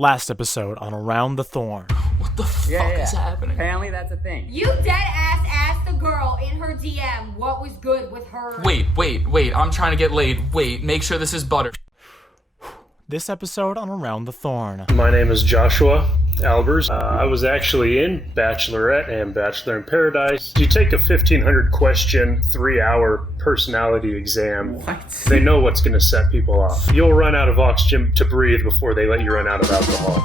Last episode on Around the Thorn. What the fuck is happening? Apparently that's a thing. You dead ass asked the girl in her DM what was good with her. Wait, I'm trying to get laid. Wait, make sure this is butter. This episode on Around the Thorn. My name is Joshua Albers. I was actually in Bachelorette and Bachelor in Paradise. You take a 1,500 question, 3-hour personality exam. What? They know what's going to set people off. You'll run out of oxygen to breathe before they let you run out of alcohol.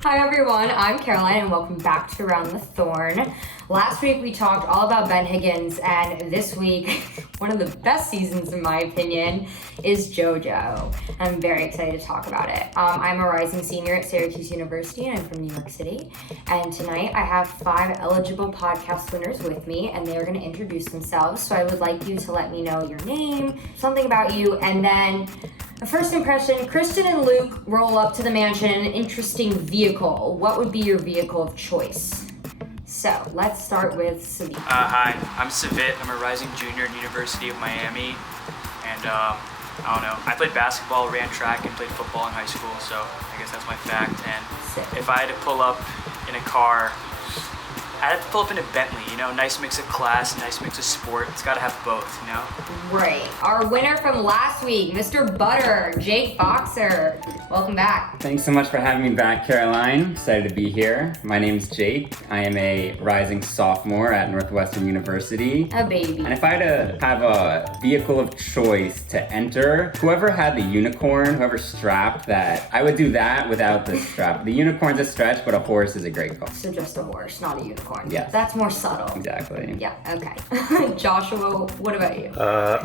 Hi everyone, I'm Caroline and welcome back to Around the Thorn. Last week we talked all about Ben Higgins, and this week, one of the best seasons in my opinion, is Jojo. I'm very excited to talk about it. I'm a rising senior at Syracuse University and I'm from New York City. And tonight I have 5 eligible podcast winners with me and they are going to introduce themselves. So I would like you to let me know your name, something about you, and then a first impression. Kristen and Luke roll up to the mansion in an interesting vehicle. What would be your vehicle of choice? So let's start with Savit. Hi, I'm Savit. I'm a rising junior at University of Miami, and I don't know. I played basketball, ran track, and played football in high school, so I guess that's my fact. And if I had to pull up in a car, I'd have to pull up in a Bentley, you know, nice mix of class, nice mix of sport. It's gotta have both, you know? Right. Our winner from last week, Mr. Butter, Jake Boxer. Welcome back. Thanks so much for having me back, Caroline. Excited to be here. My name's Jake. I am a rising sophomore at Northwestern University. A baby. And if I had to have a vehicle of choice to enter, whoever had the unicorn, whoever strapped that, I would do that without the strap. The unicorn's a stretch, but a horse is a great call. So just a horse, not a unicorn. Yes. That's more subtle. Exactly. Yeah, okay. Joshua, what about you?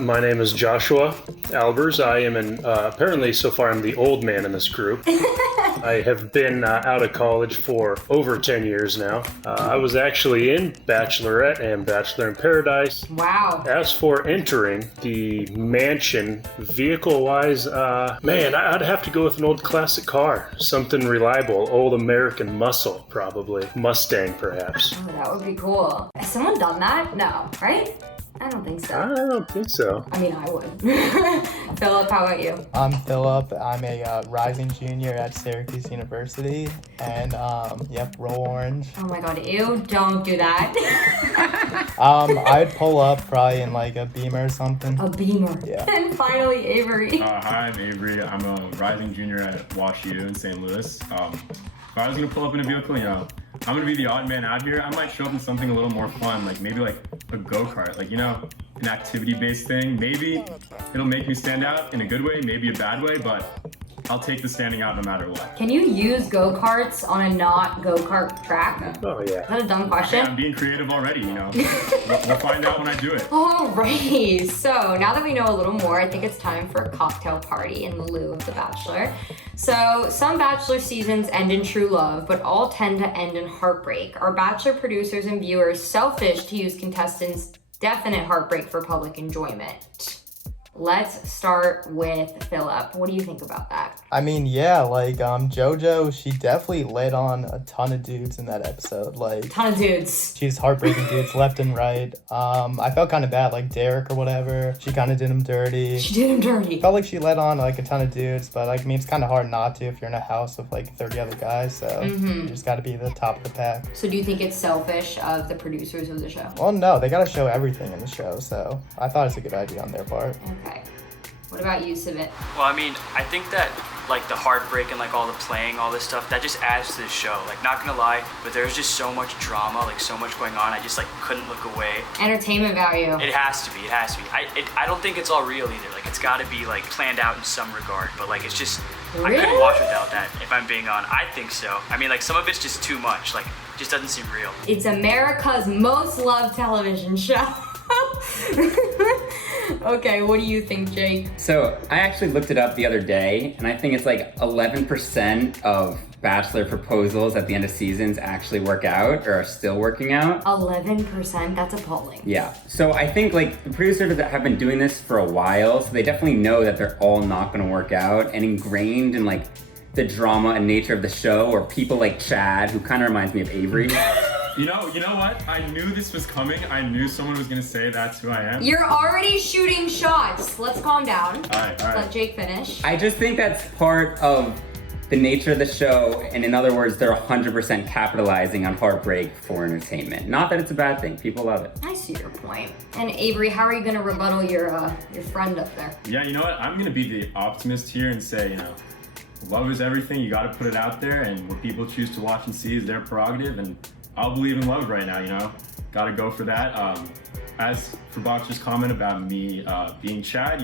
My name is Joshua Albers. I am apparently so far I'm the old man in this group. I have been out of college for over 10 years now. I was actually in Bachelorette and Bachelor in Paradise. Wow. As for entering the mansion, vehicle-wise, man, I'd have to go with an old classic car. Something reliable, old American muscle, probably. Mustang, perhaps. Oh, that would be cool. Has someone done that? No, right? I don't think so. I don't think so. I mean, I would. Philip, how about you? I'm Philip. I'm a rising junior at Syracuse University. And, roll orange. Oh my god, ew, don't do that. I'd pull up probably in like a Beamer or something. A Beamer. Yeah. And finally, Avery. Hi, I'm Avery. I'm a rising junior at WashU in St. Louis. If I was going to pull up in a vehicle, you know, I'm going to be the odd man out here. I might show up in something a little more fun, like maybe like a go-kart, like, you know, an activity-based thing. Maybe it'll make me stand out in a good way, maybe a bad way, but I'll take the standing out no matter what. Can you use go-karts on a not go-kart track? Oh, yeah. Is that a dumb question? I'm being creative already, you know. We'll find out when I do it. Alrighty, so now that we know a little more, I think it's time for a cocktail party in lieu of The Bachelor. So some Bachelor seasons end in true love, but all tend to end in heartbreak. Are Bachelor producers and viewers selfish to use contestants' definite heartbreak for public enjoyment? Let's start with Philip. What do you think about that? I mean, yeah, like, Jojo, she definitely laid on a ton of dudes in that episode. Like, Ton of dudes. she's heartbreaking dudes left and right. I felt kind of bad, like Derek or whatever. She kind of did him dirty. She did him dirty. Felt like she let on like a ton of dudes, but like, I mean, it's kind of hard not to if you're in a house of like 30 other guys, so you just got to be the top of the pack. So do you think it's selfish of the producers of the show? Well, no, they got to show everything in the show, so I thought it's a good idea on their part. Okay. What about you, Savit? Well, I mean, I think that, like, the heartbreak and, like, all the playing, all this stuff, that just adds to the show. Like, not gonna lie, but there's just so much drama, like, so much going on, I just, like, couldn't look away. Entertainment value. It has to be. I don't think it's all real either. Like, it's gotta be, like, planned out in some regard, but, like, it's just, I couldn't Really? watch without that, if I'm being honest. I think so. I mean, like, some of it's just too much. Like, it just doesn't seem real. It's America's most loved television show. Okay, what do you think, Jake? So I actually looked it up the other day, and I think it's like 11% of Bachelor proposals at the end of seasons actually work out or are still working out. 11%? That's appalling. Yeah. So I think like the producers that have been doing this for a while, so they definitely know that they're all not going to work out, and ingrained in like the drama and nature of the show, or people like Chad, who kind of reminds me of Avery. You know what? I knew this was coming. I knew someone was gonna say that's who I am. You're already shooting shots. Let's calm down. All right. Let Jake finish. I just think that's part of the nature of the show, and in other words, they're 100% capitalizing on heartbreak for entertainment. Not that it's a bad thing. People love it. I see your point. And Avery, how are you gonna rebuttal your friend up there? Yeah, you know what? I'm gonna be the optimist here and say, love is everything. You gotta put it out there, and what people choose to watch and see is their prerogative. And I'll believe in love right now. Gotta go for that. As for Boxer's comment about me being Chad,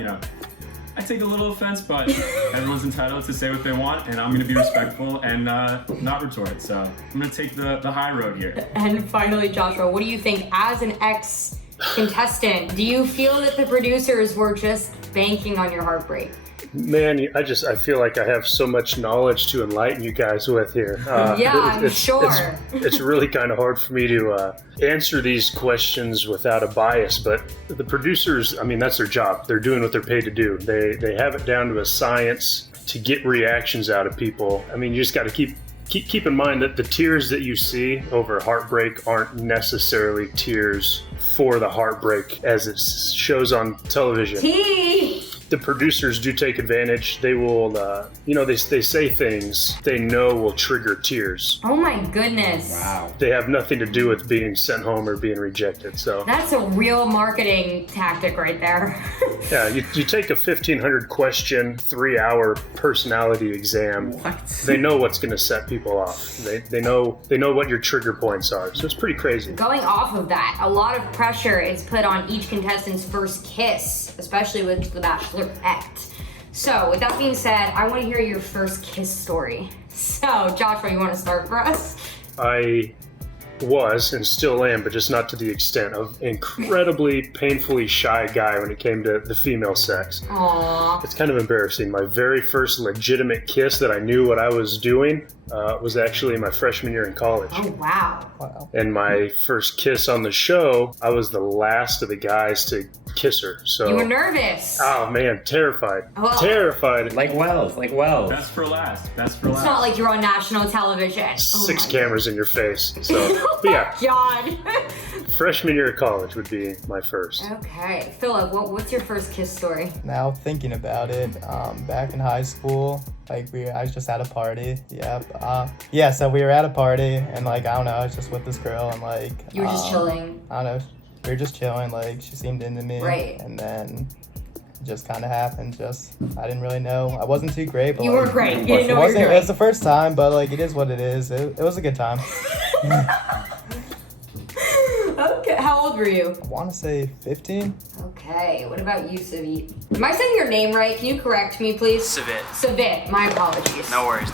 I take a little offense, but everyone's entitled to say what they want, and I'm gonna be respectful and not retort. So I'm gonna take the high road here. And finally, Joshua, what do you think as an ex-contestant? Do you feel that the producers were just banking on your heartbreak? Man, I feel like I have so much knowledge to enlighten you guys with here. I'm sure. It's really kind of hard for me to answer these questions without a bias, but the producers, that's their job. They're doing what they're paid to do. They have it down to a science to get reactions out of people. You just got to keep in mind that the tears that you see over heartbreak aren't necessarily tears for the heartbreak as it shows on television. The producers do take advantage. They will, they say things they know will trigger tears. Oh my goodness. Wow. They have nothing to do with being sent home or being rejected. So that's a real marketing tactic right there. Yeah, you take a 1,500 question, 3-hour personality exam. What? They know what's going to set people off. They know what your trigger points are. So it's pretty crazy. Going off of that, a lot of pressure is put on each contestant's first kiss, especially with The Bachelorette. So with that being said, I want to hear your first kiss story. So Joshua, you want to start for us? I was and still am, but just not to the extent of incredibly painfully shy guy when it came to the female sex. Aww. It's kind of embarrassing. My very first legitimate kiss that I knew what I was doing was actually my freshman year in college. Oh, wow. And my first kiss on the show, I was the last of the guys to kiss her. So you were nervous. Oh man, terrified. Well, terrified. Like Wells. That's for last. It's not like you're on national television. 6 cameras in your face. So, but yeah. God. Freshman year of college would be my first. Okay. Philip, what's your first kiss story? Now thinking about it, back in high school, I was just at a party. Yep. So we were at a party, and I don't know, I was just with this girl, and you were just chilling. I don't know. We were just chilling, she seemed into me. Right. And then it just kind of happened. I didn't really know. I wasn't too great, but you were great. You didn't know what you were doing. It was the first time, but it is what it is. It was a good time. Okay, how old were you? I want to say 15. Okay, what about you, Savit? Am I saying your name right? Can you correct me, please? Savit, my apologies. No worries.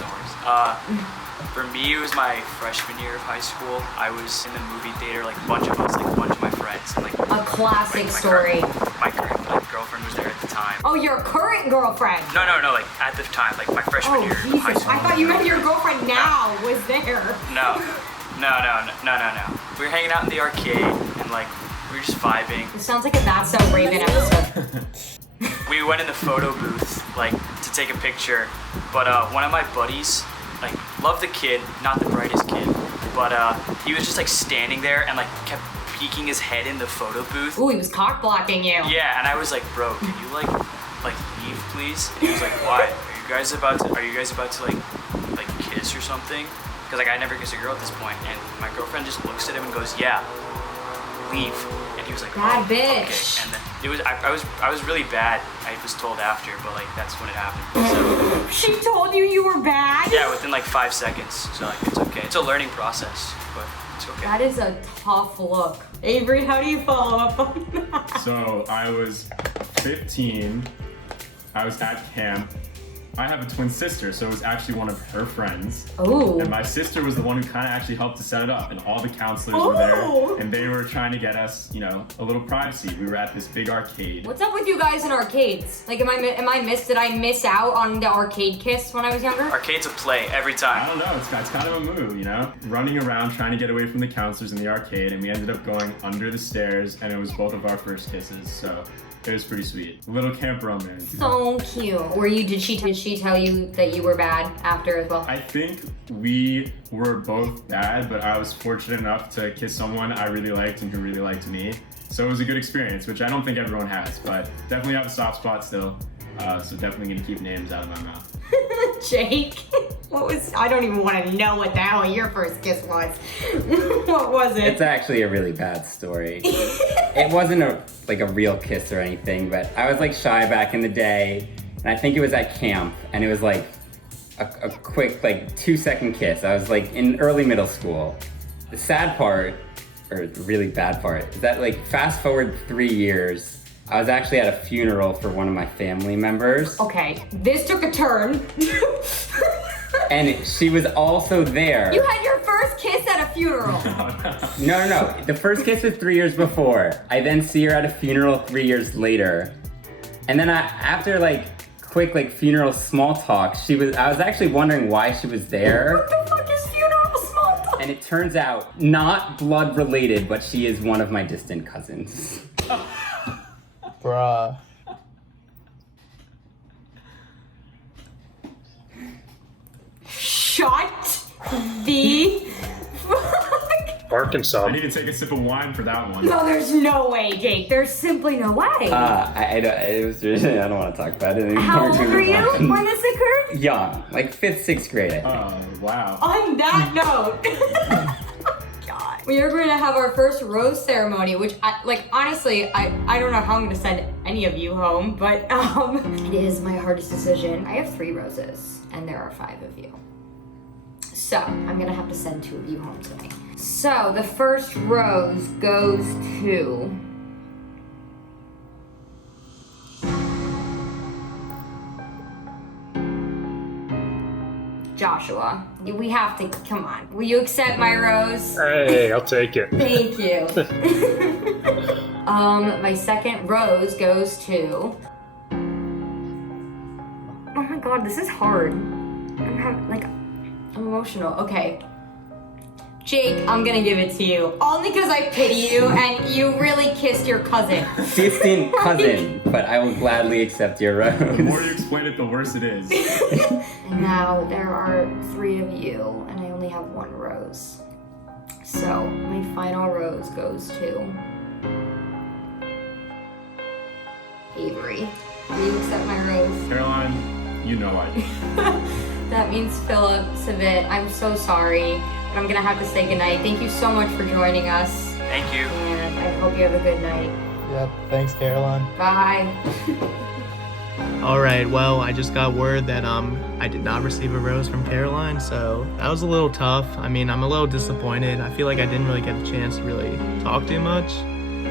For me, it was my freshman year of high school. I was in the movie theater, a bunch of us, a bunch of my friends. And, a classic story. My current girlfriend was there at the time. Oh, your current girlfriend? No, at the time, my freshman year of high school. I thought you meant your girlfriend now was there. No. We were hanging out in the arcade, and we were just vibing. It sounds like a That's So Raven episode. We went in the photo booth, to take a picture, but one of my buddies, loved the kid, not the brightest kid, but he was just standing there and kept peeking his head in the photo booth. Ooh, he was cock blocking you. Yeah, and I was like, bro, can you leave, please? And he was like, why? Are you guys about to kiss or something? Because I never kissed a girl at this point, and my girlfriend just looks at him and goes, yeah, leave. And he was like, bad oh, bitch. Okay. And then I was really bad. I was told after, but that's when it happened. So, she told you were bad? Yeah, within 5 seconds. So it's okay. It's a learning process, but it's okay. That is a tough look. Avery, how do you follow up on that? So I was 15. I was at camp, I have a twin sister, so it was actually one of her friends. Oh. And my sister was the one who kind of actually helped to set it up, and all the counselors were there, and they were trying to get us, a little privacy. We were at this big arcade. What's up with you guys in arcades? Like, did I miss out on the arcade kiss when I was younger? Arcade's a play every time. I don't know, it's kind of a move, running around trying to get away from the counselors in the arcade, and we ended up going under the stairs, and it was both of our first kisses, so it was pretty sweet. A little camp romance. So cute. Did she tell you that you were bad after as well? I think we were both bad, but I was fortunate enough to kiss someone I really liked and who really liked me. So it was a good experience, which I don't think everyone has, but definitely have a soft spot still. So definitely gonna keep names out of my mouth. Jake, I don't even want to know what the hell your first kiss was. What was it? It's actually a really bad story. It wasn't a real kiss or anything, but I was shy back in the day, and I think it was at camp, and it was a quick 2-second kiss. I was in early middle school. The sad part, or the really bad part, is that fast forward 3 years, I was actually at a funeral for one of my family members. Okay, this took a turn. And she was also there. You had your first kiss at a funeral. No. The first kiss was 3 years before. I then see her at a funeral 3 years later. And then after quick funeral small talk, I was actually wondering why she was there. What the fuck is funeral small talk? And it turns out, not blood related, but she is one of my distant cousins. Bruh. Shut the fuck. Arkansas. I need to take a sip of wine for that one. No, there's no way, Jake. There's simply no way. I don't want to talk about it anymore. How old were you when this occurred? Young, 5th, 6th grade, I think. Oh, wow. On that note, God, we are going to have our first rose ceremony, which, honestly, I don't know how I'm going to send any of you home, but it is my hardest decision. I have 3 roses, and there are 5 of you. So, I'm going to have to send 2 of you home tonight. So, the first rose goes to... Joshua. We have to, come on. Will you accept my rose? Hey, I'll take it. Thank you. My second rose goes to... Oh my god, this is hard. I'm emotional. Okay. Jake, I'm gonna give it to you. Only because I pity you and you really kissed your cousin. Distant cousin, but I will gladly accept your rose. The more you explain it, the worse it is. And now there are 3 of you, and I only have 1 rose. So my final rose goes to Avery. Will you accept my rose? Caroline, you know I do. That means Philip Savit. I'm so sorry, but I'm gonna have to say goodnight. Thank you so much for joining us. Thank you. And I hope you have a good night. Yep, thanks, Caroline. Bye. Alright, well, I just got word that I did not receive a rose from Caroline, so that was a little tough. I mean, I'm a little disappointed. I feel like I didn't really get a chance to really talk too much,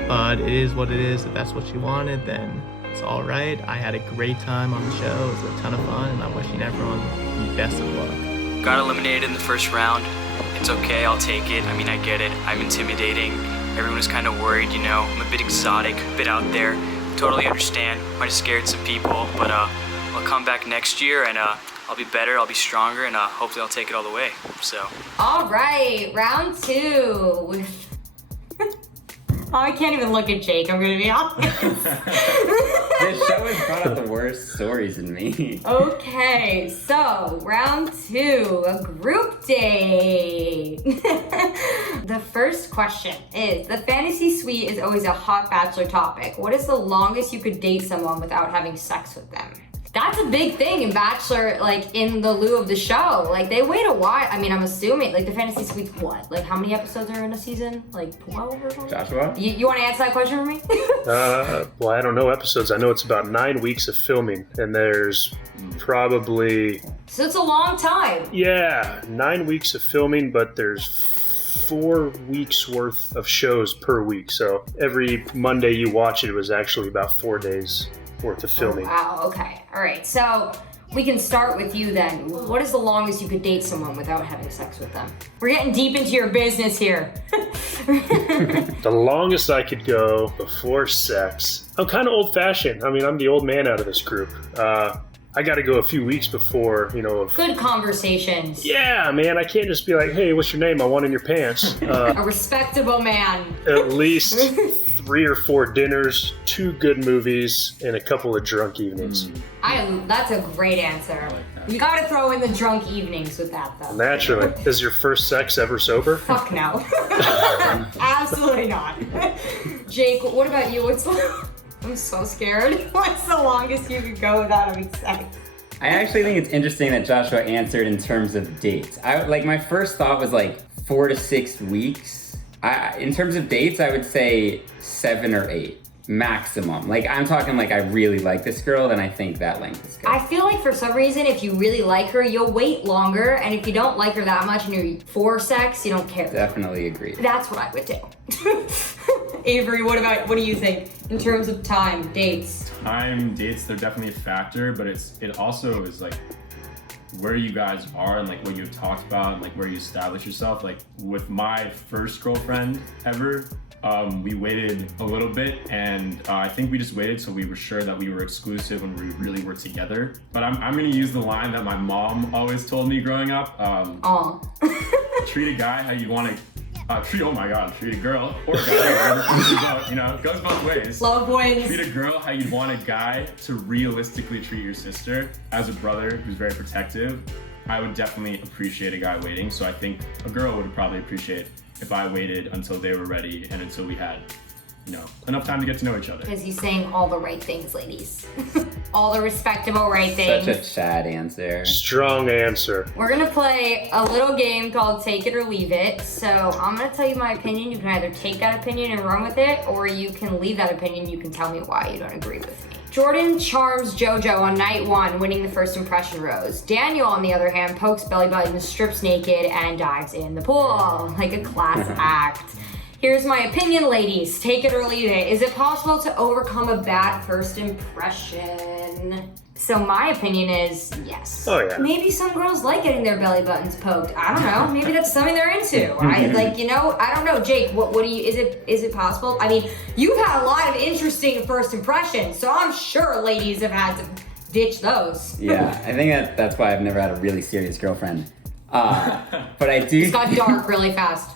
but it is what it is. If that's what she wanted, then it's alright. I had a great time on the show. It was a ton of fun, and I'm wishing everyone the best of luck. Got eliminated in the first round. It's okay, I'll take it. I mean, I get it. I'm intimidating. Everyone was kind of worried, I'm a bit exotic, a bit out there. Totally understand. Might have scared some people, but I'll come back next year and I'll be better, I'll be stronger, and hopefully I'll take it all the way. So. All right, round 2. I can't even look at Jake, I'm gonna be honest. This show has brought out the worst stories in me. Okay, so round 2, a group date. The first question is, the fantasy suite is always a hot bachelor topic. What is the longest you could date someone without having sex with them? That's a big thing in Bachelor, in the lieu of the show. They wait a while. I mean, I'm assuming, the fantasy suite's what? How many episodes are in a season? 12 or something? Joshua? You want to answer that question for me? Well, I don't know episodes. I know it's about 9 weeks of filming, and there's probably... So it's a long time. Yeah, 9 weeks of filming, but there's 4 weeks worth of shows per week. So every Monday you watch it was actually about 4 days worth of filming. Oh, wow, okay. All right, so We can start with you then. What is the longest you could date someone without having sex with them? We're getting deep into your business here. The longest I could go before sex. I'm kind of old-fashioned. I mean, I'm the old man out of this group. I got to go a few weeks before, Good conversations. Yeah, man, I can't just be like, hey, what's your name? I want in your pants. A respectable man. At least 3 or 4 dinners, 2 good movies, and a couple of drunk evenings. That's a great answer. You gotta throw in the drunk evenings with that, though. Naturally. Is your first sex ever sober? Fuck no. Absolutely not. Jake, what about you? I'm so scared. What's the longest you could go without having sex? I actually think it's interesting that Joshua answered in terms of dates. My first thought was 4 to 6 weeks. In terms of dates, I would say 7 or 8 maximum. I'm talking I really like this girl, then I think that length is good. I feel like for some reason, if you really like her, you'll wait longer, and if you don't like her that much and you're for sex, you don't care. Definitely agree. That's what I would do. Avery, what do you think in terms of time, dates? Time, dates, they're definitely a factor, but it also is where you guys are and what you've talked about and where you establish yourself. With my first girlfriend ever, we waited a little bit, and I think we just waited so we were sure that we were exclusive when we really were together. But I'm gonna use the line that my mom always told me growing up. Treat a guy how you want to treat a girl or a guy, it goes both ways. Love wins. Treat a girl how you'd want a guy to realistically treat your sister. As a brother who's very protective, I would definitely appreciate a guy waiting. So I think a girl would probably appreciate if I waited until they were ready and until we had, enough time to get to know each other. Because he's saying all the right things, ladies. All the respectable right things. Such a Chad answer. Strong answer. We're gonna play a little game called Take It or Leave It. So I'm gonna tell you my opinion. You can either take that opinion and run with it, or you can leave that opinion. You can tell me why you don't agree with me. Jordan charms Jojo on night 1, winning the first impression rose. Daniel, on the other hand, pokes belly button, strips naked, and dives in the pool like a class act. Here's my opinion, ladies. Take it or leave it. Is it possible to overcome a bad first impression? So my opinion is yes. Oh, yeah. Maybe some girls like getting their belly buttons poked. I don't know. Maybe that's something they're into. I don't know. Jake, what do you, is it possible? I mean, you've had a lot of interesting first impressions, so I'm sure ladies have had to ditch those. Yeah, I think that's why I've never had a really serious girlfriend. But I do. It's got dark really fast.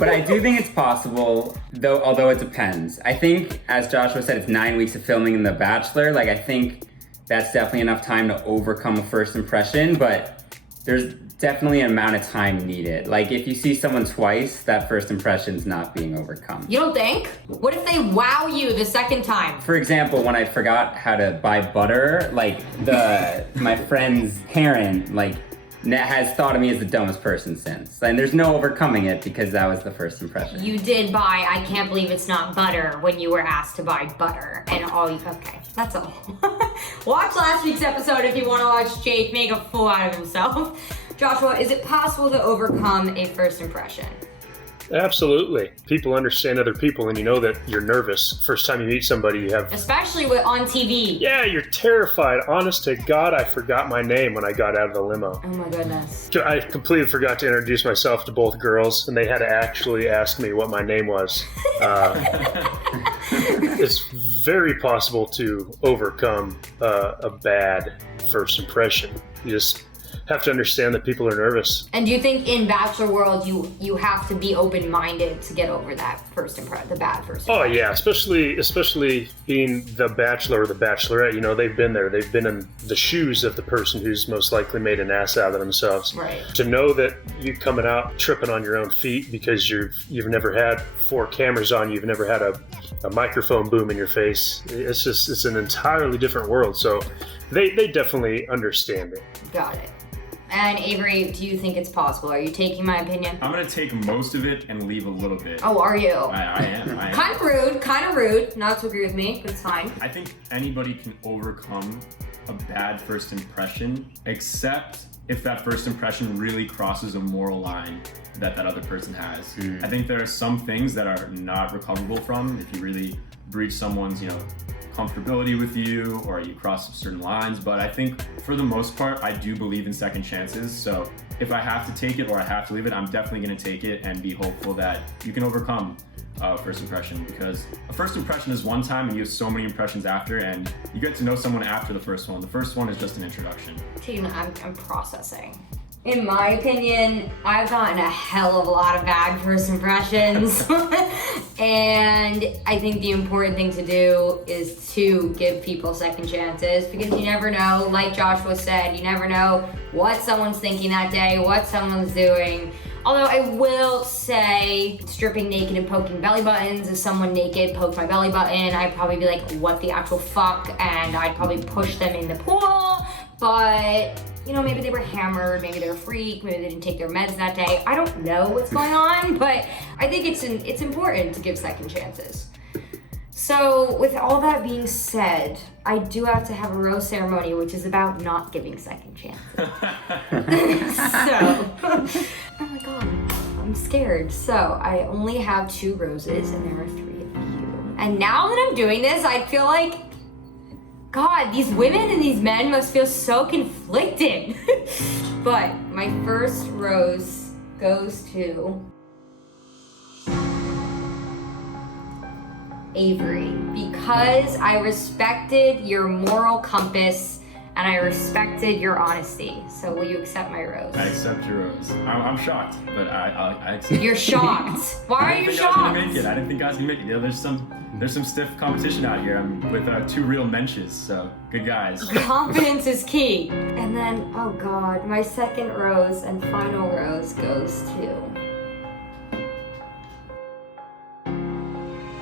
But I do think it's possible, although it depends. I think, as Joshua said, it's 9 weeks of filming in The Bachelor. I think that's definitely enough time to overcome a first impression, but there's definitely an amount of time needed. If you see someone twice, that first impression's not being overcome. You don't think? What if they wow you the second time? For example, when I forgot how to buy butter, my friend's parent, has thought of me as the dumbest person since. And there's no overcoming it because that was the first impression. You did buy I Can't Believe It's Not Butter when you were asked to buy butter. Okay, that's all. Watch last week's episode if you want to watch Jake make a fool out of himself. Joshua, is it possible to overcome a first impression? Absolutely. People understand other people, and you know that you're nervous. First time you meet somebody, you have... Especially on TV. Yeah, you're terrified. Honest to God, I forgot my name when I got out of the limo. Oh my goodness. I completely forgot to introduce myself to both girls, and they had to actually ask me what my name was. It's very possible to overcome a bad first impression. You just have to understand that people are nervous. And do you think in Bachelor world you have to be open-minded to get over that the bad first impression? Oh yeah, especially being the Bachelor or the Bachelorette. They've been there. They've been in the shoes of the person who's most likely made an ass out of themselves. Right. To know that you coming out tripping on your own feet because you've never had 4 cameras on you, you've never had a microphone boom in your face. It's an entirely different world. So they definitely understand it. Got it. And Avery, do you think it's possible? Are you taking my opinion? I'm gonna take most of it and leave a little bit. Oh, are you? I am. Kind of rude not to agree with me, but it's fine. I think anybody can overcome a bad first impression, except if that first impression really crosses a moral line that other person has. I think there are some things that are not recoverable from if you really breach someone's, comfortability with you or you cross certain lines. But I think for the most part, I do believe in second chances. So if I have to take it or I have to leave it, I'm definitely going to take it and be hopeful that you can overcome first impression, because a first impression is one time and you have so many impressions after, and you get to know someone after the first one. The first one is just an introduction. Team, I'm processing. In my opinion, I've gotten a hell of a lot of bad first impressions. And I think the important thing to do is to give people second chances, because you never know, like Joshua said, you never know what someone's thinking that day, what someone's doing. Although I will say, stripping naked and poking belly buttons, if someone naked poked my belly button, I'd probably be like, what the actual fuck? And I'd probably push them in the pool. But, you know, maybe they were hammered, maybe they were freaked, maybe they didn't take their meds that day. I don't know what's going on, but I think it's important to give second chances. So with all that being said, I do have to have a rose ceremony, which is about not giving second chances. So, oh my God, I'm scared. So I only have 2 roses and there are 3 of you. And now that I'm doing this, I feel like, God, these women and these men must feel so conflicted. But my first rose goes to Avery, because I respected your moral compass and I respected your honesty. So will you accept my rose? I accept your rose. I'm shocked, but I accept. You're shocked. Why are you shocked? I didn't think I was gonna make it. You know, there's some stiff competition out here. I'm with 2 real menches, so good guys. Confidence is key. And then, oh God, my second rose and final rose goes to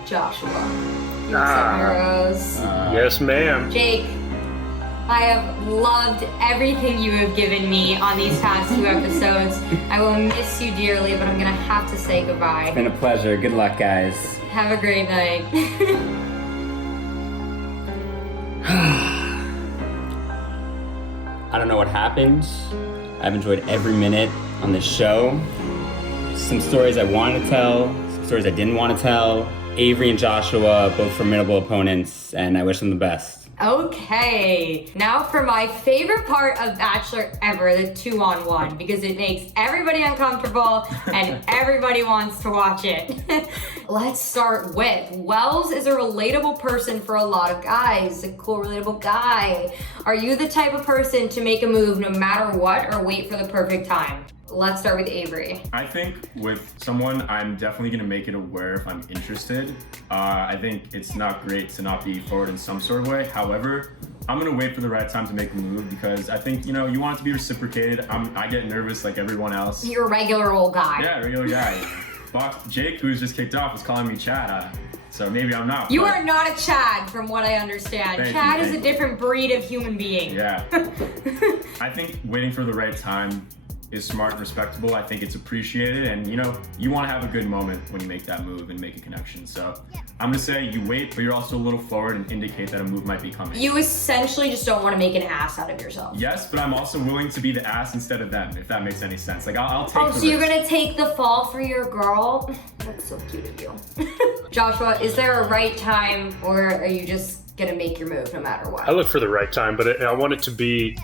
Joshua. You accept my rose? Yes, ma'am. Jake, I have loved everything you have given me on these past 2 episodes. I will miss you dearly, but I'm gonna have to say goodbye. It's been a pleasure. Good luck, guys. Have a great night. I don't know what happened. I've enjoyed every minute on this show. Some stories I wanted to tell, some stories I didn't want to tell. Avery and Joshua, both formidable opponents, and I wish them the best. Okay, now for my favorite part of Bachelor ever, the 2-on-1, because it makes everybody uncomfortable and everybody wants to watch it. Let's start with, Wells is a relatable person for a lot of guys, a cool, relatable guy. Are you the type of person to make a move no matter what or wait for the perfect time? Let's start with Avery. I think with someone, I'm definitely going to make it aware if I'm interested. I think it's not great to not be forward in some sort of way. However, I'm going to wait for the right time to make a move, because I think, you know, you want it to be reciprocated. I get nervous like everyone else. You're a regular old guy. Yeah, regular guy. Jake, who's just kicked off, is calling me Chad. So maybe I'm not. You are not a Chad, from what I understand. Chad is a different breed of human being. Yeah. I think waiting for the right time is smart and respectable. I think it's appreciated, and you know, you want to have a good moment when you make that move and make a connection. So I'm gonna say you wait, but you're also a little forward and indicate that a move might be coming. You essentially just don't want to make an ass out of yourself. Yes, but I'm also willing to be the ass instead of them, if that makes any sense. Like I'll take. Oh, so you're gonna take the fall for your girl? That's so cute of you. Joshua, is there a right time, or are you just gonna make your move no matter what? I look for the right time, but I want it to be,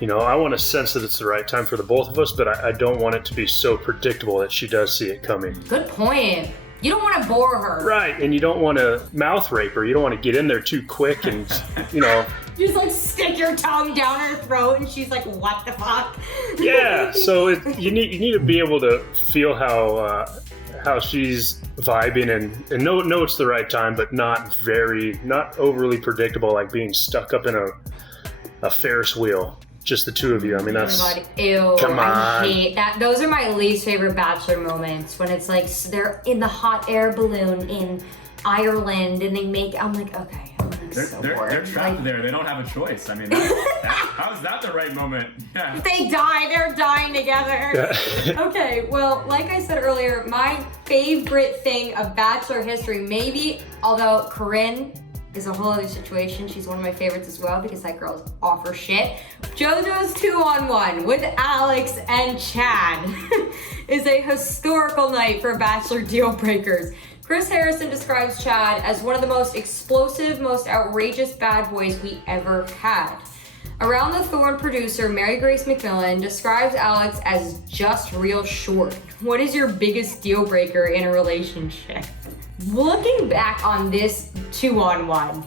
you know, I want to sense that it's the right time for the both of us, but I don't want it to be so predictable that she does see it coming. Good point. You don't want to bore her. Right, and you don't want to mouth rape her. You don't want to get in there too quick and, you know. You just like stick your tongue down her throat and she's like, what the fuck? Yeah, so you need to be able to feel how she's vibing and know it's the right time, but not overly predictable, like being stuck up in a Ferris wheel. Just the 2 of you. I mean, that's... Oh my God. Ew. Come on. I hate that. Those are my least favorite Bachelor moments, when it's like they're in the hot air balloon in Ireland and they make... I'm like, okay. I'm like so bored. They're trapped there. They don't have a choice. I mean, how is that the right moment? Yeah. If they die, they're dying together. Yeah. Okay, well, like I said earlier, my favorite thing of Bachelor history, maybe, although Corinne is a whole other situation. She's one of my favorites as well, because that girl's off her shit. Jojo's 2-on-1 with Alex and Chad is a historical night for Bachelor deal breakers. Chris Harrison describes Chad as one of the most explosive, most outrageous bad boys we ever had. Around the Thorn producer Mary Grace McMillan describes Alex as just real short. What is your biggest deal breaker in a relationship? Looking back on this 2-on-1,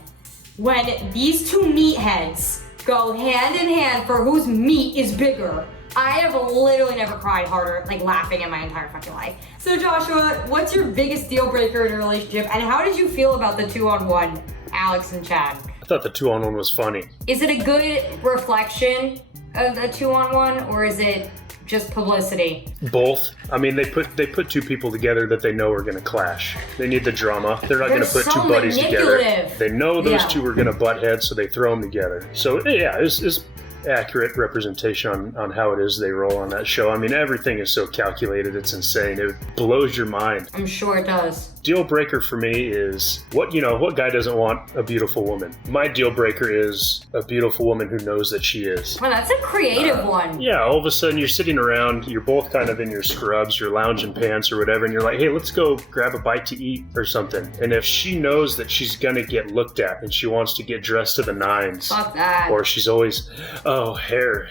when these two meatheads go hand in hand for whose meat is bigger, I have literally never cried harder, like laughing in my entire fucking life. So Joshua, what's your biggest deal breaker in a relationship, and how did you feel about the 2-on-1, Alex and Chad? I thought the 2-on-1 was funny. Is it a good reflection of the 2-on-1, or is it just publicity? Both. I mean, they put two people together that they know are going to clash. They need the drama. They're not going to put so two buddies together. manipulative. They know those Yeah. two are going to butt heads, so they throw them together. So yeah, it's accurate representation on how it is they roll on that show. I mean, everything is so calculated, it's insane. It blows your mind. I'm sure it does. Deal breaker for me is what guy doesn't want a beautiful woman? My deal breaker is a beautiful woman who knows that she is. Well, that's a creative one. Yeah, all of a sudden you're sitting around, you're both kind of in your scrubs, your lounging pants or whatever, and you're like, hey, let's go grab a bite to eat or something. And if she knows that she's gonna get looked at and she wants to get dressed to the nines, Fuck that. or she's always, oh, hair,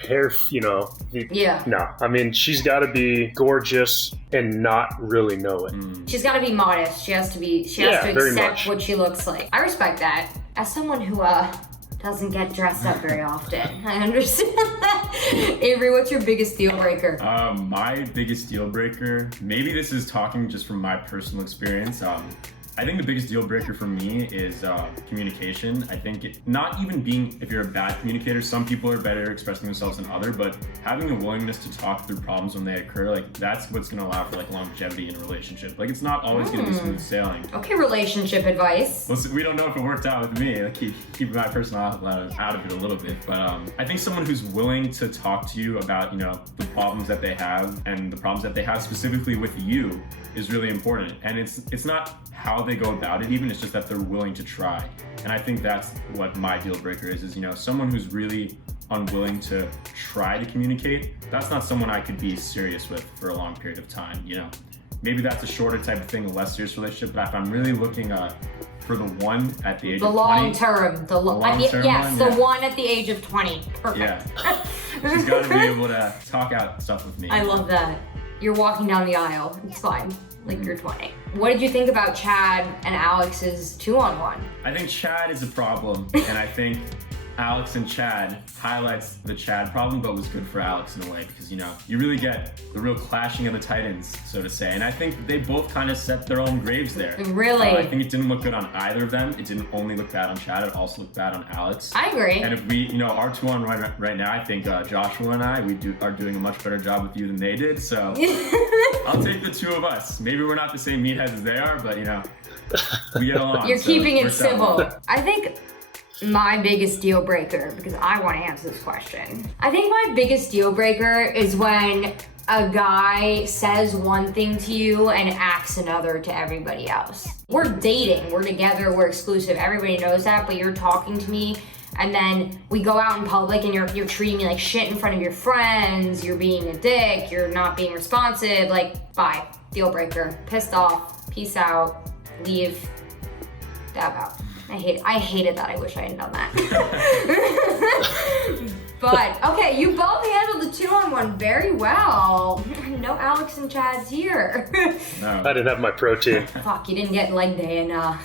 Yeah. No, I mean, she's gotta be gorgeous and not really know it. She's got to be modest. She has to very accept much. what she looks like. I respect that. As someone who doesn't get dressed up very often, I understand that. Avery, what's your biggest deal breaker? My biggest deal breaker, maybe this is talking just from my personal experience. I think the biggest deal breaker for me is communication. I think not even being, if you're a bad communicator, some people are better expressing themselves than others, but having a willingness to talk through problems when they occur, like that's what's gonna allow for like longevity in a relationship. Like it's not always gonna be smooth sailing. Okay, relationship advice. Well, we don't know if it worked out with me. Like keeping my personal life out of it a little bit, but I think someone who's willing to talk to you about the problems that they have and the problems that they have specifically with you is really important. And it's not how they go about it even, it's just that they're willing to try. And I think that's what my deal breaker is someone who's really unwilling to try to communicate. That's not someone I could be serious with for a long period of time. Maybe that's a shorter type of thing, a less serious relationship, but if I'm really looking for the one at the age The of 20. long term. The long-term yes, one, the one at the age of 20. Perfect. Yeah. She's got to be able to talk out stuff with me. I love that. You're walking down the aisle. It's fine. Like you're 20. What did you think about Chad and Alex's 2-on-1? I think Chad is a problem, and I think Alex and Chad highlights the Chad problem, but was good for Alex in a way because, you really get the real clashing of the titans, so to say. And I think that they both kind of set their own graves there. Really? I think it didn't look good on either of them. It didn't only look bad on Chad, it also looked bad on Alex. I agree. And if we, our 2-on-1 right now, I think Joshua and I, are doing a much better job with you than they did. So I'll take the two of us. Maybe we're not the same meatheads as they are, but, we get along. You're so keeping it we're civil. I think my biggest deal breaker, because I want to answer this question. I think my biggest deal breaker is when a guy says one thing to you and acts another to everybody else. We're dating, we're together, we're exclusive, everybody knows that, but you're talking to me and then we go out in public and you're treating me like shit in front of your friends, you're being a dick, you're not being responsive, like, bye, deal breaker, pissed off, peace out, leave, dab out. I hated that. I wish I hadn't done that. But, okay, you both handled the 2-on-1 very well. No Alex and Chad's here. No. I didn't have my protein. Fuck, you didn't get leg day and,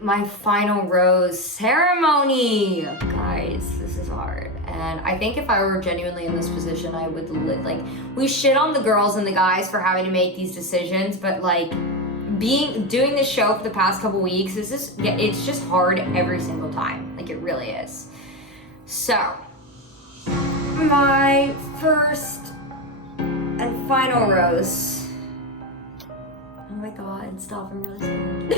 my final rose ceremony. Guys, this is hard. And I think if I were genuinely in this position, I would, we shit on the girls and the guys for having to make these decisions, but, doing this show for the past couple weeks it's just hard every single time. Like, it really is. So, my first and final rose. Oh my god, stop, I'm really scared.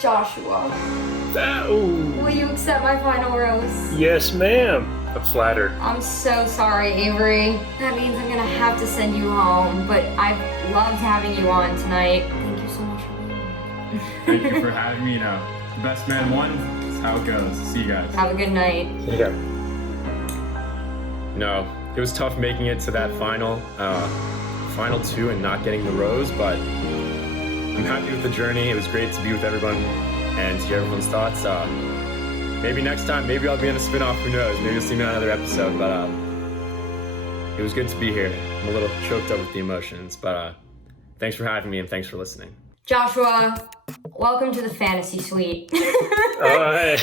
Joshua, will you accept my final rose? Yes, ma'am. I'm flattered. I'm so sorry, Avery. That means I'm gonna have to send you home, but I've loved having you on tonight. Thank you so much for being here. Thank you for having me. The best man won. That's how it goes. See you guys. Have a good night. Yeah. No, it was tough making it to that final two and not getting the rose, but I'm happy with the journey. It was great to be with everyone and to hear everyone's thoughts. Maybe next time, maybe I'll be in a spin-off, who knows? Maybe you'll see me on another episode, but it was good to be here. I'm a little choked up with the emotions, but thanks for having me and thanks for listening. Joshua, welcome to the fantasy suite. Hey.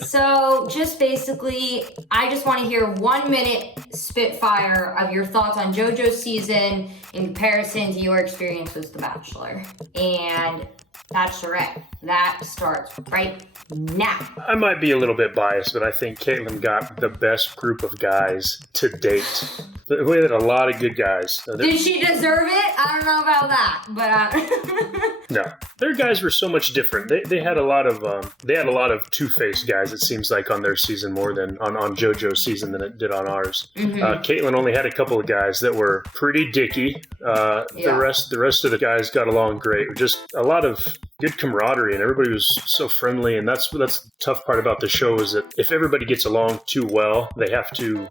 So just basically, I just want to hear 1 minute spitfire of your thoughts on JoJo's season in comparison to your experience with The Bachelor and Bachelorette. That starts right now. I might be a little bit biased, but I think Kaitlyn got the best group of guys to date. We had a lot of good guys. Did she deserve it? I don't know about that, but no, their guys were so much different. They had a lot of two-faced guys. It seems like on their season more than on JoJo's season than it did on ours. Mm-hmm. Kaitlyn only had a couple of guys that were pretty dicky. The rest of the guys got along great. Just a lot of good camaraderie, and everybody was so friendly. And that's the tough part about the show is that if everybody gets along too well, they have to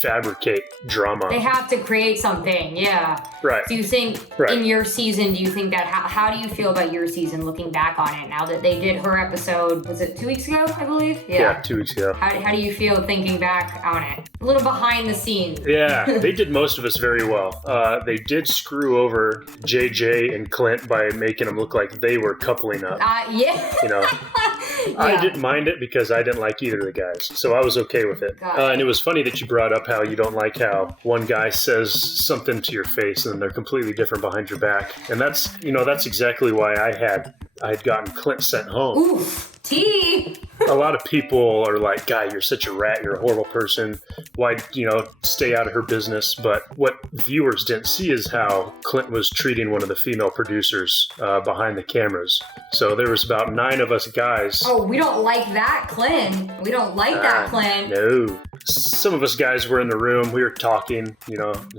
fabricate drama. They have to create something, yeah. Right. Do you think in your season, do you think that, how do you feel about your season looking back on it now that they did her episode, was it 2 weeks ago, I believe? Yeah, 2 weeks ago. How do you feel thinking back on it? A little behind the scenes. Yeah, they did most of us very well. They did screw over JJ and Clint by making them look like they were coupling up. Yeah. You know, Yeah. I didn't mind it because I didn't like either of the guys, so I was okay with it. And it was funny that you brought up how you don't like how one guy says something to your face and they're completely different behind your back. And that's exactly why I had gotten Clint sent home. Oof. Tea. A lot of people are like, "Guy, you're such a rat. You're a horrible person. Why, stay out of her business?" But what viewers didn't see is how Clint was treating one of the female producers behind the cameras. So there was about 9 of us guys. Oh, we don't like that, Clint. We don't like that, Clint. No. Some of us guys were in the room. We were talking,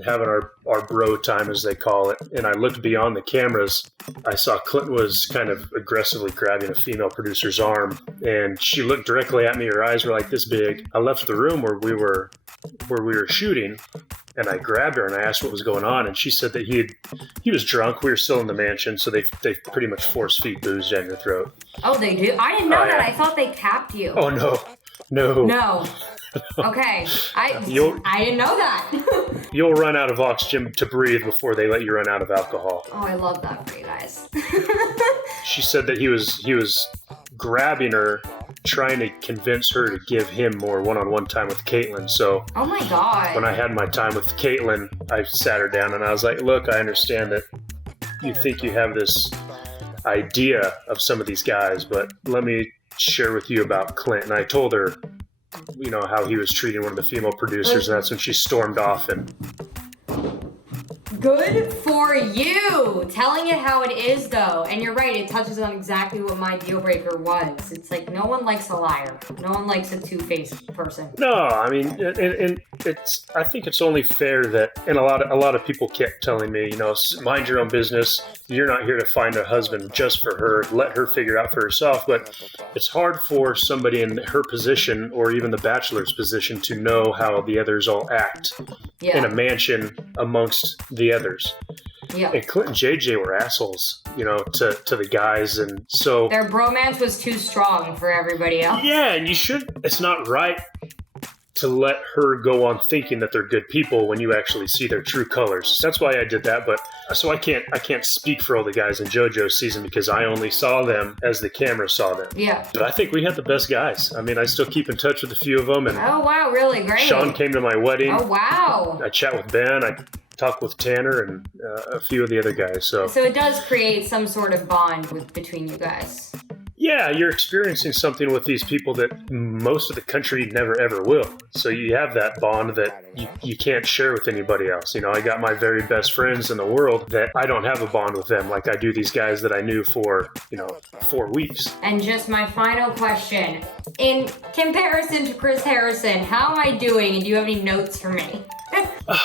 having our bro time, as they call it. And I looked beyond the cameras. I saw Clint was kind of aggressively grabbing a female producer's arm. And she looked directly at me. Her eyes were like this big. I left the room where we were shooting. And I grabbed her and I asked what was going on. And she said that he was drunk. We were still in the mansion. So they pretty much force feed booze down your throat. Oh, they do? I didn't know that. Yeah. I thought they capped you. Oh, no. No. Okay. I didn't know that. You'll run out of oxygen to breathe before they let you run out of alcohol. Oh, I love that for you guys. She said that he was grabbing her, trying to convince her to give him more one-on-one time with Kaitlyn. So oh my God. When I had my time with Kaitlyn, I sat her down and I was like, "Look, I understand that you think you have this idea of some of these guys, but let me share with you about Clint." And I told her, how he was treating one of the female producers, and that's when she stormed off. And good for you. Telling it how it is, though. And you're right, it touches on exactly what my deal breaker was. It's like no one likes a liar. No one likes a two-faced person. No, I mean, and I think it's only fair that, and a lot of people kept telling me, mind your own business. You're not here to find a husband just for her. Let her figure it out for herself. But it's hard for somebody in her position or even the Bachelor's position to know how the others all act in a mansion amongst the others. Yeah. And Clint and JJ were assholes, to the guys. And so their bromance was too strong for everybody else. Yeah, and it's not right to let her go on thinking that they're good people when you actually see their true colors. That's why I did that. But so I can't speak for all the guys in JoJo's season because I only saw them as the camera saw them. Yeah. But I think we had the best guys. I mean, I still keep in touch with a few of them. And oh, wow, really? Great. Sean came to my wedding. Oh, wow. I chat with Ben. I talk with Tanner and a few of the other guys. So it does create some sort of bond between you guys. Yeah, you're experiencing something with these people that most of the country never ever will. So you have that bond that you can't share with anybody else. I got my very best friends in the world that I don't have a bond with them like I do these guys that I knew for, 4 weeks. And just my final question. In comparison to Chris Harrison, how am I doing? And do you have any notes for me?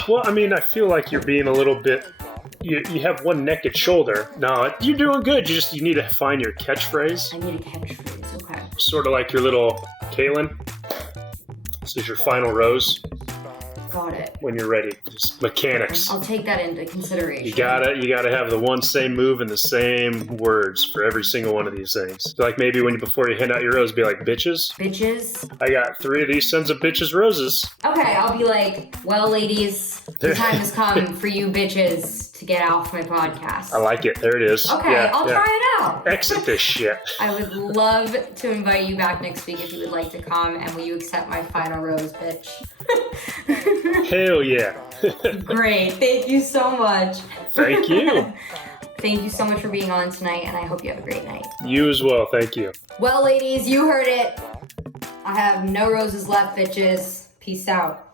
Well, I mean, I feel like you're being a little bit... You have one naked shoulder. No, you're doing good. You need to find your catchphrase. I need a catchphrase, okay. Sort of like your little Kaitlyn. This is your final rose. Got it. when you're ready. Just mechanics. I'll take that into consideration. You gotta have the one same move and the same words for every single one of these things. So like maybe before you hand out your rose, be like, bitches. Bitches. I got 3 of these sons of bitches roses. Okay, I'll be like, well, ladies, the time has come for you bitches to get off my podcast. I like it. There it is. Okay, I'll try it out. Exit this shit. I would love to invite you back next week if you would like to come, and will you accept my final rose, bitch? Hell yeah. Great. Thank you so much. Thank you. Thank you so much for being on tonight, and I hope you have a great night. You as well. Thank you. Well, ladies, you heard it. I have no roses left, bitches. Peace out.